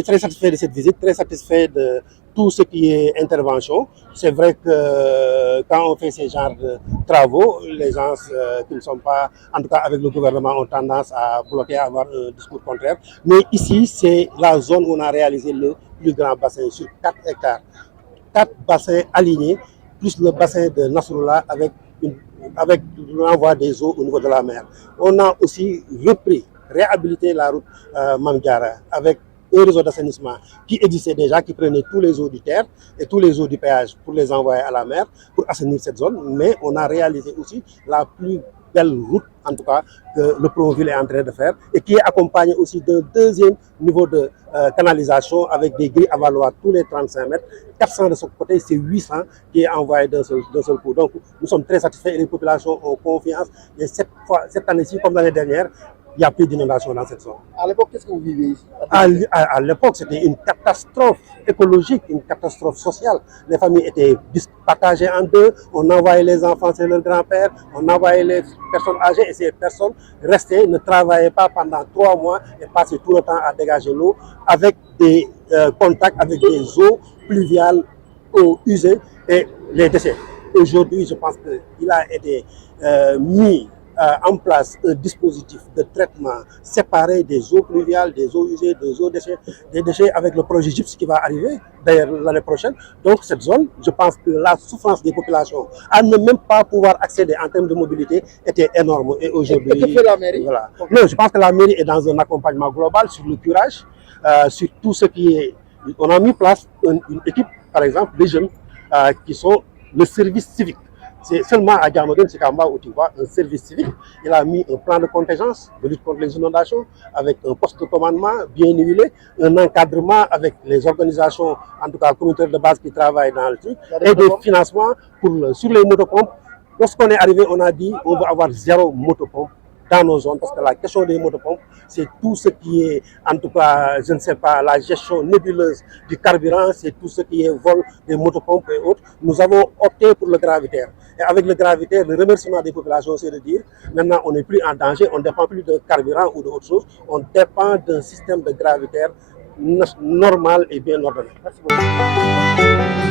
Oui, très satisfait de cette visite, très satisfait de tout ce qui est intervention. C'est vrai que quand on fait ces genres de travaux, les gens qui ne sont pas, en tout cas avec le gouvernement, ont tendance à bloquer, à avoir un discours contraire. Mais ici, c'est la zone où on a réalisé le plus grand bassin sur 4 hectares. 4 bassins alignés, plus le bassin de Nasrullah avec l'envoi des eaux au niveau de la mer. On a aussi réhabilité la route Mamdiara avec un réseau d'assainissement qui existait déjà, qui prenait tous les eaux du terre et tous les eaux du péage pour les envoyer à la mer, pour assainir cette zone. Mais on a réalisé aussi la plus belle route, en tout cas, que le Promoville est en train de faire et qui est accompagnée aussi d'un deuxième niveau de canalisation avec des grilles à valoir tous les 35 mètres. 400 de ce côté, c'est 800 qui est envoyé d'un seul coup. Donc, nous sommes très satisfaits et les populations ont confiance. Et cette année-ci, comme l'année dernière, il n'y a plus d'inondation dans cette zone. À l'époque, qu'est-ce que vous vivez ici? À l'époque, c'était une catastrophe écologique, une catastrophe sociale. Les familles étaient partagées en deux. On envoyait les enfants chez leur grand-père, on envoyait les personnes âgées et ces personnes restaient, ne travaillaient pas pendant 3 mois et passaient tout le temps à dégager l'eau avec des contacts avec des eaux pluviales, eaux usées et les déchets. Aujourd'hui, je pense qu'il a été mis en place un dispositif de traitement séparé des eaux pluviales, des eaux usées, des déchets avec le projet GIPS qui va arriver d'ailleurs l'année prochaine. Donc cette zone, je pense que la souffrance des populations à ne même pas pouvoir accéder en termes de mobilité était énorme. Et aujourd'hui, que fait la mairie? Voilà. Non, je pense que la mairie est dans un accompagnement global sur le curage, sur tout ce qui est... On a mis en place une équipe, par exemple, des jeunes qui sont le service civique. C'est seulement à Diamaguène, c'est Kamba où tu vois un service civique. Il a mis un plan de contingence de lutte contre les inondations avec un poste de commandement bien huilé, un encadrement avec les organisations, en tout cas communautaires de base qui travaillent dans le truc, et des financements sur les motopompes. Lorsqu'on est arrivé, on a dit on va avoir 0 motopompe dans nos zones, parce que la question des motopompes, c'est tout ce qui est, en tout cas, je ne sais pas, la gestion nébuleuse du carburant, c'est tout ce qui est vol des motopompes et autres. Nous avons opté pour le gravitaire. Et avec le gravitaire, le remerciement des populations, c'est de dire, maintenant, on n'est plus en danger, on ne dépend plus de carburant ou d'autre chose, on dépend d'un système de gravitaire normal et bien ordonné. Merci beaucoup.